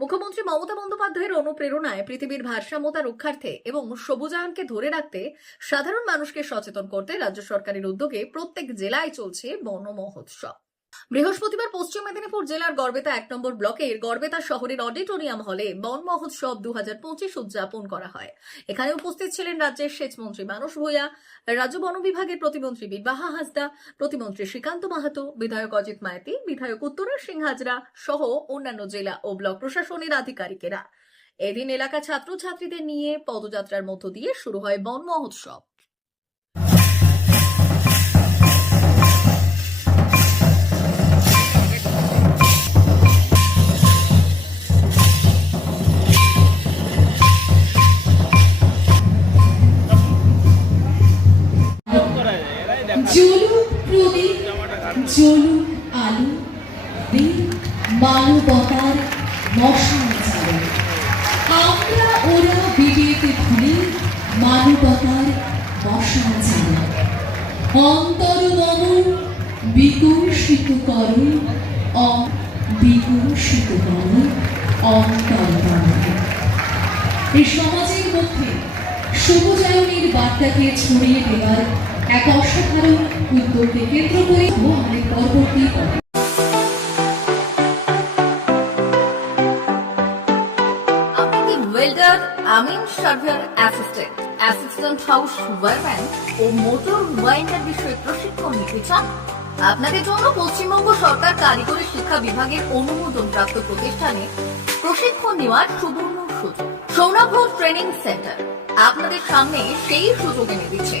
মুখ্যমন্ত্রী মমতা বন্দ্যোপাধ্যায়ের অনুপ্রেরণায় পৃথিবীর ভারসাম্যতা রক্ষার্থে এবং সবুজায়নকে ধরে রাখতে সাধারণ মানুষকে সচেতন করতে রাজ্য সরকারের উদ্যোগে প্রত্যেক জেলায় চলছে বন মহোৎসব বৃহস্পতিবার পশ্চিম মেদিনীপুর জেলার গড়বেতা এক নম্বর ব্লকের গড়বেতা শহরের অডিটোরিয়াম হলে বন মহোৎসব দু হাজার উদযাপন করা হয়। এখানে উপস্থিত ছিলেন রাজ্যের সেচ মন্ত্রী মানস ভূঁইয়া রাজ্য বন বিভাগের প্রতিমন্ত্রী বিবাহা হাসদা, প্রতিমন্ত্রী শ্রীকান্ত মাহাতো, বিধায়ক অজিত মায়াতি, বিধায়ক উত্তরা সিং হাজরা সহ অন্যান্য জেলা ও ব্লক প্রশাসনের আধিকারিকেরা। এদিন এলাকা ছাত্রছাত্রীদের নিয়ে পদযাত্রার মধ্য দিয়ে শুরু হয় বন মহোৎসব। জলুক আলু দিন মানবতার মশাল চালু আমরা ওরা বিবেক ভুলে মানবতার মশাল চালু অন্তর মম বিকশিত করো বিকশিত করো, অন্তর এই সমাজের মধ্যে সবুজায়নের বার্তাকে ছড়িয়ে দেওয়ার এক অসাধারণ উদ্যোগকে কেন্দ্র করে আমাদের পরবর্তী ওয়েল্ডার আমিন surveyor assistant assistant house wireman ও মোটর ওয়াইন্ডার বিষয়ে প্রশিক্ষণ নিতে চান? আপনাদের জন্য পশ্চিমবঙ্গ সরকার কারিগরি শিক্ষা বিভাগের অনুমোদন প্রাপ্ত প্রতিষ্ঠানে প্রশিক্ষণ নেওয়ার সুবর্ণ সুযোগ। সৌনাভ ট্রেনিং সেন্টার আপনাদের সামনে সেই সুযোগ এনে দিচ্ছে।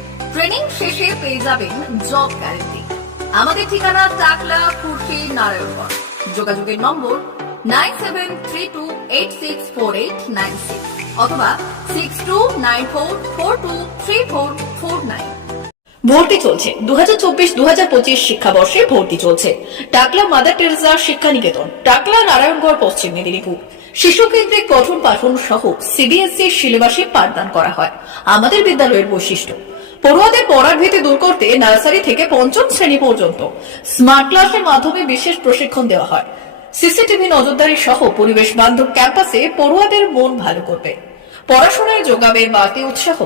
ট্রেনিং শেষে পেয়ে যাবেন জব গ্যারেন্টি আমাদের ঠিকানা টাকলা, খুরশি নারায়ণগড় যোগাযোগের number nine seven three two eight six four eight nine six অথবা six two nine four four two three four four nine ভর্তি চলছে। দু হাজার চব্বিশ দু হাজার পঁচিশ শিক্ষাবর্ষে ভর্তি চলছে। টাকলা মাদার টেরেসা শিক্ষা নিকেতন টাকলা নারায়ণগড়, পশ্চিম মেদিনীপুর। শিশু কেন্দ্রিক পঠন পাঠন সহ সিবিএসসি সিলেবাসে পাঠদান করা হয়। আমাদের বিদ্যালয়ের বৈশিষ্ট্য পড়ুয়াদের পড়ার ভীতি দূর করতে নার্সারি থেকে পঞ্চম শ্রেণি পর্যন্ত স্মার্ট ক্লাসের মাধ্যমে বিশেষ প্রশিক্ষণ দেওয়া হয়। সিসিটিভি নজরদারি সহ পরিবেশ বান্ধব ক্যাম্পাসে পড়ুয়াদের মন ভালো করবে। পড়াশোনায় যোগাবে বাড়তি উৎসাহ।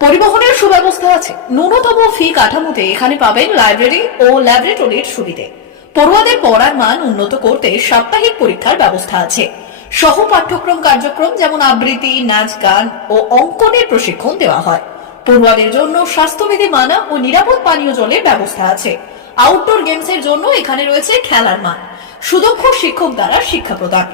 পরিবহনের সুব্যবস্থা আছে। ন্যূনতম ফি কাঠামোতে এখানে পাবেন লাইব্রেরি ও ল্যাবরেটরির সুবিধে। পড়ুয়াদের পড়ার মান উন্নত করতে সাপ্তাহিক পরীক্ষার ব্যবস্থা আছে। সহ পাঠ্যক্রম কার্যক্রম যেমন আবৃত্তি, নাচ, গান ও অঙ্কনের প্রশিক্ষণ দেওয়া হয়। পড়ুয়াদের জন্য স্বাস্থ্যবিধি মানা ও নিরাপদ পানীয় জলের ব্যবস্থা আছে। আউটডোর গেমসের জন্য এখানে রয়েছে খেলার মাঠ সুদক্ষ শিক্ষক দ্বারা শিক্ষা প্রদান।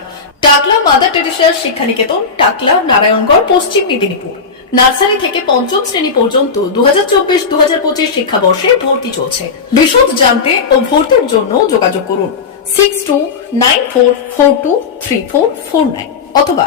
টাকলা মাদার টেরেসার শিক্ষানিকেতন, টাকলা, নারায়ণগড়, পশ্চিম মেদিনীপুর। নার্সারি থেকে পঞ্চম শ্রেণি পর্যন্ত দু হাজার চব্বিশ পঁচিশ শিক্ষাবর্ষে ভর্তি চলছে। বিশদ জানতে ও ভর্তির জন্য যোগাযোগ করুন। Six two nine four four two three four four nine অথবা